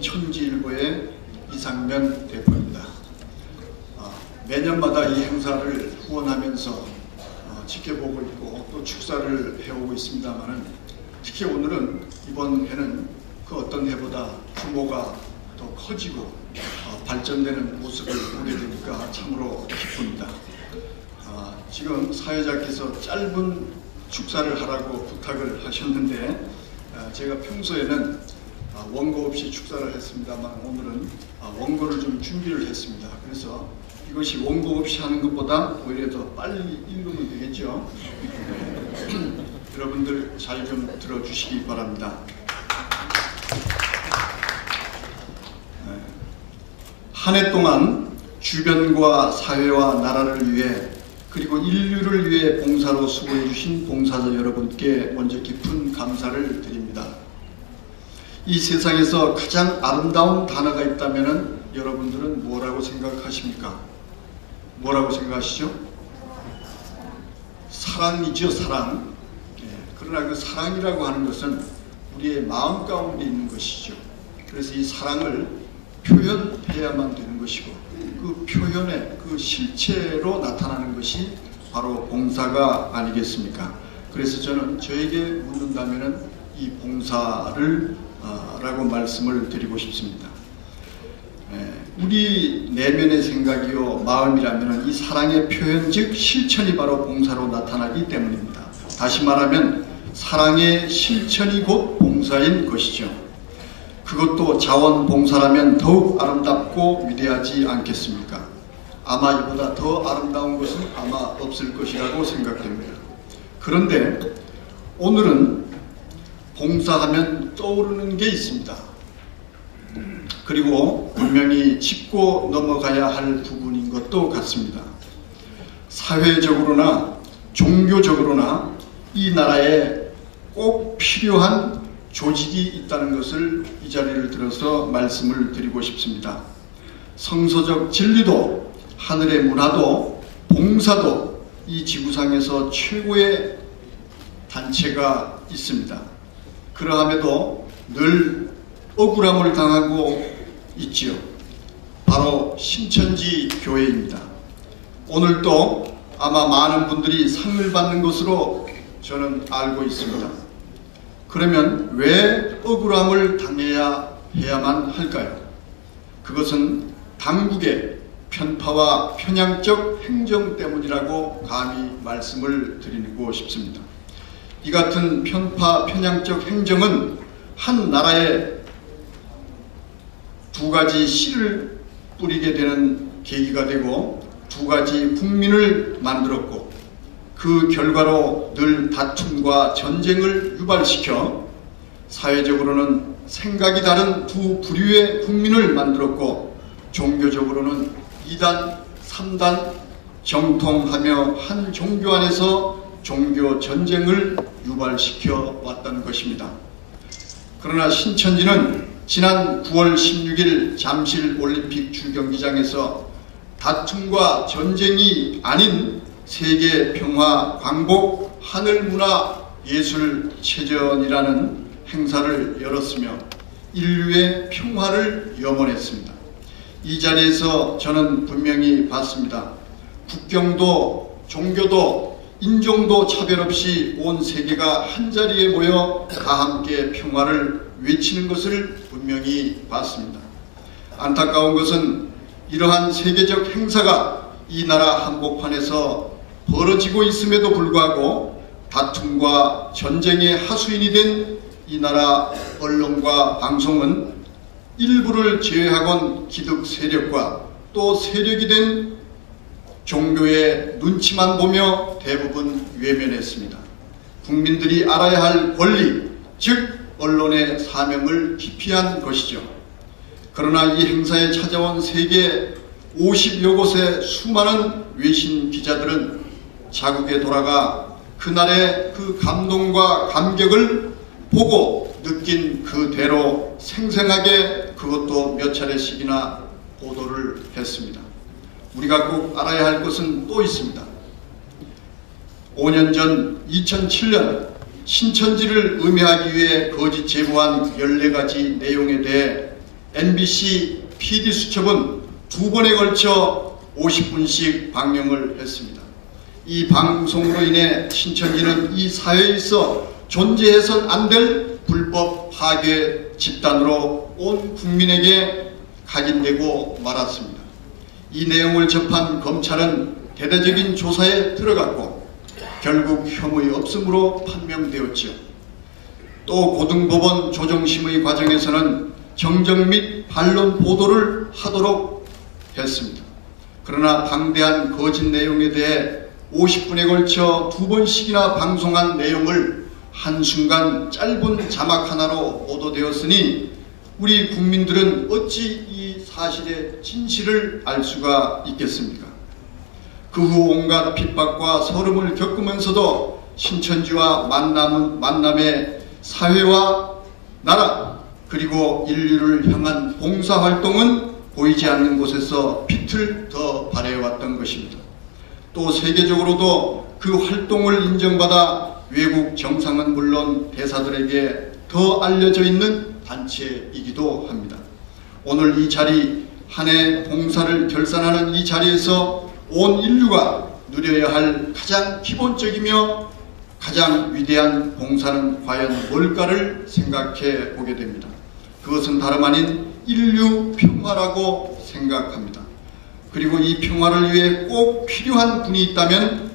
신천지일보의 이상면 대표입니다. 매년마다 이 행사를 후원하면서 지켜보고 있고 또 축사를 해오고 있습니다만은 특히 오늘은 이번 해는 그 어떤 해보다 규모가 더 커지고 발전되는 모습을 보게 되니까 참으로 기쁩니다. 지금 사회자께서 짧은 축사를 하라고 부탁을 하셨는데 제가 평소에는 원고 없이 축사를 했습니다만 오늘은 원고를 좀 준비를 했습니다. 그래서 이것이 원고 없이 하는 것보다 오히려 더 빨리 읽으면 되겠죠. 여러분들 잘 좀 들어주시기 바랍니다. 한 해 동안 주변과 사회와 나라를 위해 그리고 인류를 위해 봉사로 수고해 주신 봉사자 여러분께 먼저 깊은 감사를 드립니다. 이 세상에서 가장 아름다운 단어가 있다면 여러분들은 뭐라고 생각하십니까? 뭐라고 생각하시죠? 사랑이죠, 사랑. 그러나 그 사랑이라고 하는 것은 우리의 마음 가운데 있는 것이죠. 그래서 이 사랑을 표현해야만 되는 것이고 그 표현의 그 실체로 나타나는 것이 바로 봉사가 아니겠습니까? 그래서 저는 저에게 묻는다면 이 봉사를 라고 말씀을 드리고 싶습니다. 우리 내면의 생각이요 마음이라면 이 사랑의 표현 즉 실천이 바로 봉사로 나타나기 때문입니다. 다시 말하면 사랑의 실천이 곧 봉사인 것이죠. 그것도 자원봉사라면 더욱 아름답고 위대하지 않겠습니까? 아마 이보다 더 아름다운 것은 아마 없을 것이라고 생각됩니다. 그런데 오늘은 봉사하면 떠오르는 게 있습니다. 그리고 분명히 짚고 넘어가야 할 부분인 것도 같습니다. 사회적으로나 종교적으로나 이 나라에 꼭 필요한 조직이 있다는 것을 이 자리를 들어서 말씀을 드리고 싶습니다. 성서적 진리도 하늘의 문화도 봉사도 이 지구상에서 최고의 단체가 있습니다. 그러함에도 늘 억울함을 당하고 있지요. 바로 신천지 교회입니다. 오늘도 아마 많은 분들이 상을 받는 것으로 저는 알고 있습니다. 그러면 왜 억울함을 당해야만 할까요? 그것은 당국의 편파와 편향적 행정 때문이라고 감히 말씀을 드리고 싶습니다. 이 같은 편파, 편향적 행정은 한 나라에 두 가지 씨를 뿌리게 되는 계기가 되고 두 가지 국민을 만들었고 그 결과로 늘 다툼과 전쟁을 유발시켜 사회적으로는 생각이 다른 두 부류의 국민을 만들었고 종교적으로는 2단, 3단 정통하며 한 종교 안에서 종교 전쟁을 유발시켜 왔던 것입니다. 그러나 신천지는 지난 9월 16일 잠실 올림픽 주경기장에서 다툼과 전쟁이 아닌 세계 평화 광복 하늘문화 예술체전이라는 행사를 열었으며 인류의 평화를 염원했습니다. 이 자리에서 저는 분명히 봤습니다. 국경도 종교도 인종도 차별 없이 온 세계가 한자리에 모여 다 함께 평화를 외치는 것을 분명히 봤습니다. 안타까운 것은 이러한 세계적 행사가 이 나라 한복판에서 벌어지고 있음에도 불구하고 다툼과 전쟁의 하수인이 된 이 나라 언론과 방송은 일부를 제외하곤 기득 세력과 또 세력이 된 종교의 눈치만 보며 대부분 외면했습니다. 국민들이 알아야 할 권리, 즉 언론의 사명을 기피한 것이죠. 그러나 이 행사에 찾아온 세계 50여 곳의 수많은 외신 기자들은 자국에 돌아가 그날의 그 감동과 감격을 보고 느낀 그대로 생생하게 그것도 몇 차례씩이나 보도를 했습니다. 우리가 꼭 알아야 할 것은 또 있습니다. 5년 전 2007년 신천지를 음해하기 위해 거짓 제보한 14가지 내용에 대해 MBC PD수첩은 2번에 걸쳐 50분씩 방영을 했습니다. 이 방송으로 인해 신천지는 이 사회에 있어 존재해선 안 될 불법 파괴 집단으로 온 국민에게 각인되고 말았습니다. 이 내용을 접한 검찰은 대대적인 조사에 들어갔고 결국 혐의 없음으로 판명되었지요. 또 고등법원 조정심의 과정에서는 정정 및 반론 보도를 하도록 했습니다. 그러나 방대한 거짓 내용에 대해 50분에 걸쳐 2번씩이나 방송한 내용을 한순간 짧은 자막 하나로 보도되었으니 우리 국민들은 어찌 이 사실의 진실을 알 수가 있겠습니까? 그 후 온갖 핍박과 서름을 겪으면서도 신천지와 만남의 사회와 나라 그리고 인류를 향한 봉사활동은 보이지 않는 곳에서 빛을 더 발해왔던 것입니다. 또 세계적으로도 그 활동을 인정받아 외국 정상은 물론 대사들에게 더 알려져 있는 단체이기도 합니다. 오늘 이 자리, 한 해 봉사를 결산하는 이 자리에서 온 인류가 누려야 할 가장 기본적이며 가장 위대한 봉사는 과연 뭘까를 생각해 보게 됩니다. 그것은 다름 아닌 인류 평화라고 생각합니다. 그리고 이 평화를 위해 꼭 필요한 분이 있다면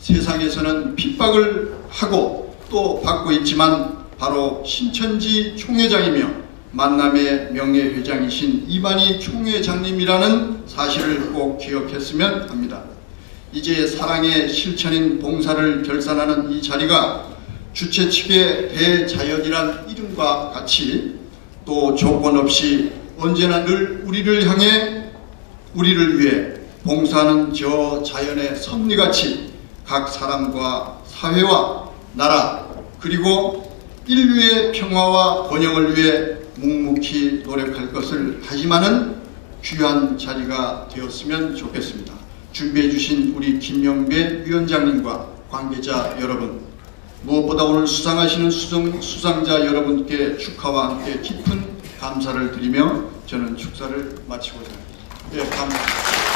세상에서는 핍박을 하고 또 받고 있지만 바로 신천지 총회장이며 만남의 명예회장이신 이만희 총회장님이라는 사실을 꼭 기억했으면 합니다. 이제 사랑의 실천인 봉사를 결산하는 이 자리가 주최 측의 대자연이란 이름과 같이 또 조건 없이 언제나 늘 우리를 향해 우리를 위해 봉사하는 저 자연의 섭리같이 각 사람과 사회와 나라 그리고 인류의 평화와 번영을 위해 묵묵히 노력할 것을 다짐하는 귀한 자리가 되었으면 좋겠습니다. 준비해 주신 우리 김영배 위원장님과 관계자 여러분, 무엇보다 오늘 수상하시는 수상자 여러분께 축하와 함께 깊은 감사를 드리며 저는 축사를 마치고자 합니다. 예, 감사합니다.